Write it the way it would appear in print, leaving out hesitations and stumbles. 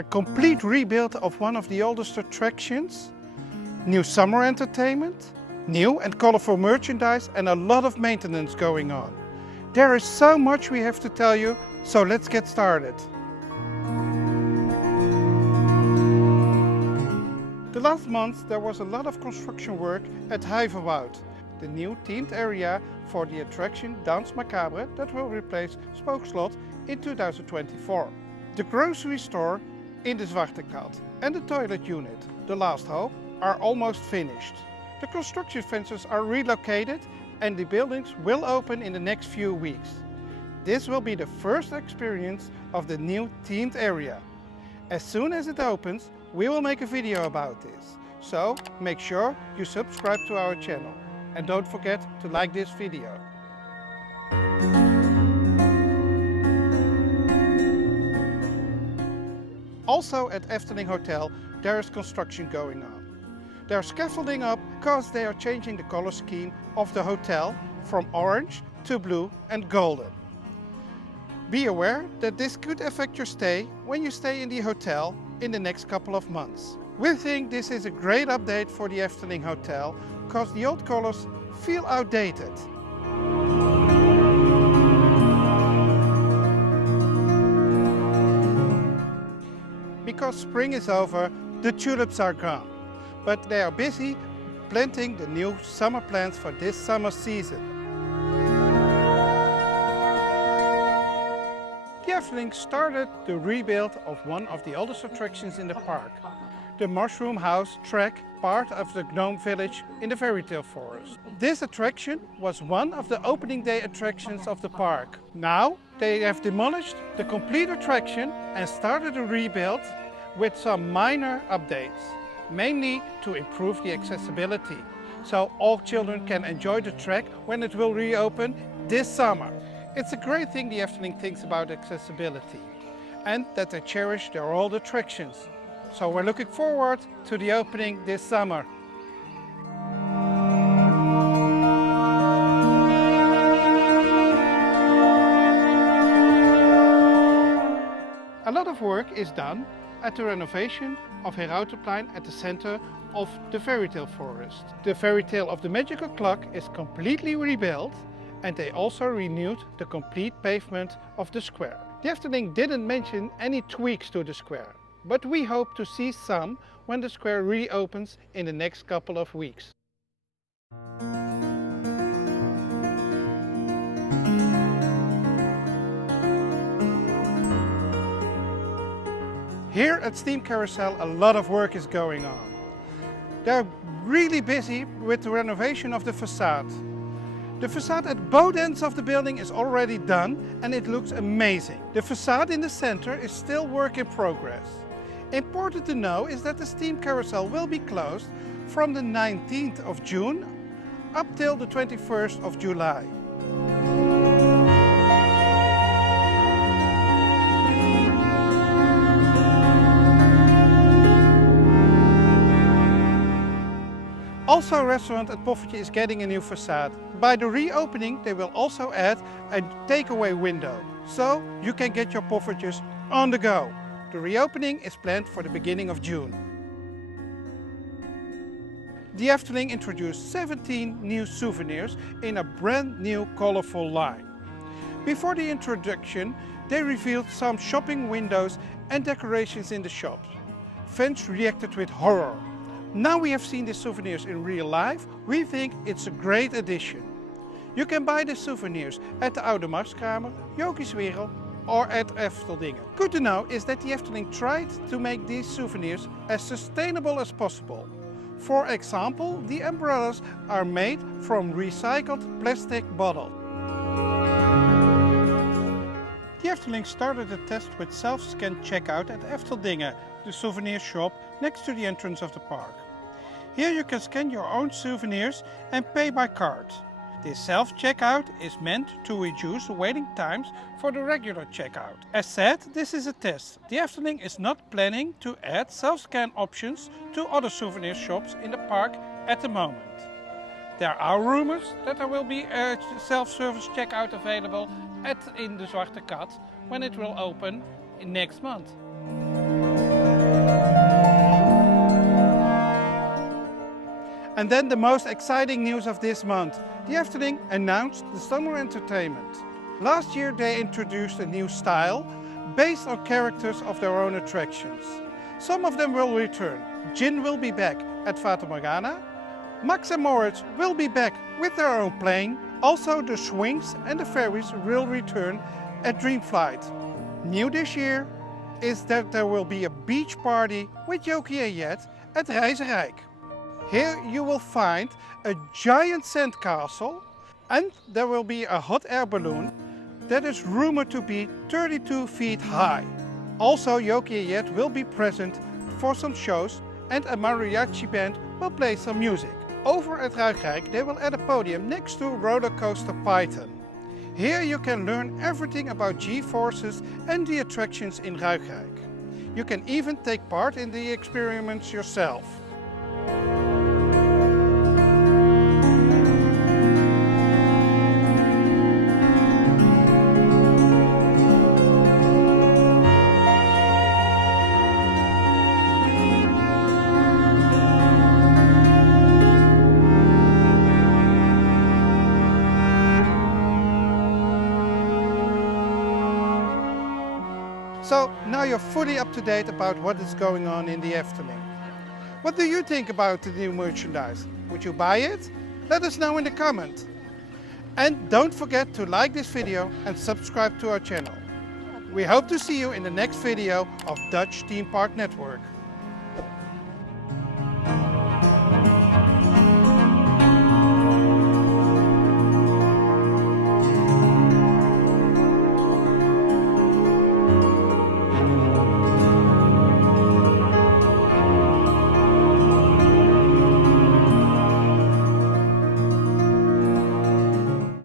A complete rebuild of one of the oldest attractions, new summer entertainment, new and colorful merchandise and a lot of maintenance going on. There is so much we have to tell you, so let's get started. The last month there was a lot of construction work at Huyverwoud, the new themed area for the attraction Dance Macabre that will replace Spookslot in 2024. The grocery store in the Zwarte Kat and the toilet unit, the Last Hope, are almost finished. The construction fences are relocated and the buildings will open in the next few weeks. This will be the first experience of the new themed area. As soon as it opens, we will make a video about this. So make sure you subscribe to our channel and don't forget to like this video. Also at Efteling Hotel there is construction going on. They are scaffolding up because they are changing the color scheme of the hotel from orange to blue and golden. Be aware that this could affect your stay when you stay in the hotel in the next couple of months. We think this is a great update for the Efteling Hotel because the old colors feel outdated. Because spring is over, the tulips are gone, but they are busy planting the new summer plants for this summer season. The Efteling started the rebuild of one of the oldest attractions in the park, the Mushroom House track, part of the Gnome Village in the Fairy Tale Forest. This attraction was one of the opening day attractions of the park. Now they have demolished the complete attraction and started a rebuild with some minor updates, mainly to improve the accessibility, so all children can enjoy the track when it will reopen this summer. It's a great thing the Efteling thinks about accessibility and that they cherish their old attractions. So we're looking forward to the opening this summer. A lot of work is done at the renovation of Herautenplein at the center of the Fairy Tale Forest. The Fairy Tale of the Magical Clock is completely rebuilt and they also renewed the complete pavement of the square. The Efteling didn't mention any tweaks to the square, but we hope to see some when the square reopens in the next couple of weeks. Here at Steam Carousel a lot of work is going on. They're really busy with the renovation of the facade. The facade at both ends of the building is already done and it looks amazing. The facade in the center is still work in progress. Important to know is that the Steam Carousel will be closed from the 19th of June up till the 21st of July. Also, restaurant at Poffertje is getting a new facade. By the reopening they will also add a takeaway window, so you can get your Poffertjes on the go. The reopening is planned for the beginning of June. The Efteling introduced 17 new souvenirs in a brand new colorful line. Before the introduction, they revealed some shopping windows and decorations in the shops. Fans reacted with horror. Now we have seen the souvenirs in real life, we think it's a great addition. You can buy the souvenirs at the Oude Marktskamer, Jokie's Wereld or at Efteling. Good to know is that the Efteling tried to make these souvenirs as sustainable as possible. For example, the umbrellas are made from recycled plastic bottles. The Efteling started a test with self-scan checkout at Efteling, the souvenir shop next to the entrance of the park. Here you can scan your own souvenirs and pay by card. This self-checkout is meant to reduce the waiting times for the regular checkout. As said, this is a test. The Efteling is not planning to add self-scan options to other souvenir shops in the park at the moment. There are rumors that there will be a self-service checkout available in the Zwarte Kat when it will open next month. And then the most exciting news of this month. The Efteling announced the summer entertainment. Last year they introduced a new style based on characters of their own attractions. Some of them will return. Jin will be back at Fata Morgana. Max and Moritz will be back with their own plane. Also the swings and the ferries will return at Dreamflight. New this year is that there will be a beach party with Jokie and Jet at Reizenrijk. Here you will find a giant sandcastle and there will be a hot air balloon that is rumored to be 32 feet high. Also Jokie and Jet will be present for some shows and a mariachi band will play some music. Over at Ruigrijk they will add a podium next to roller coaster Python. Here you can learn everything about G-forces and the attractions in Ruigrijk. You can even take part in the experiments yourself. So now you're fully up to date about what is going on in the Efteling. What do you think about the new merchandise? Would you buy it? Let us know in the comment. And don't forget to like this video and subscribe to our channel. We hope to see you in the next video of Dutch Theme Park Network.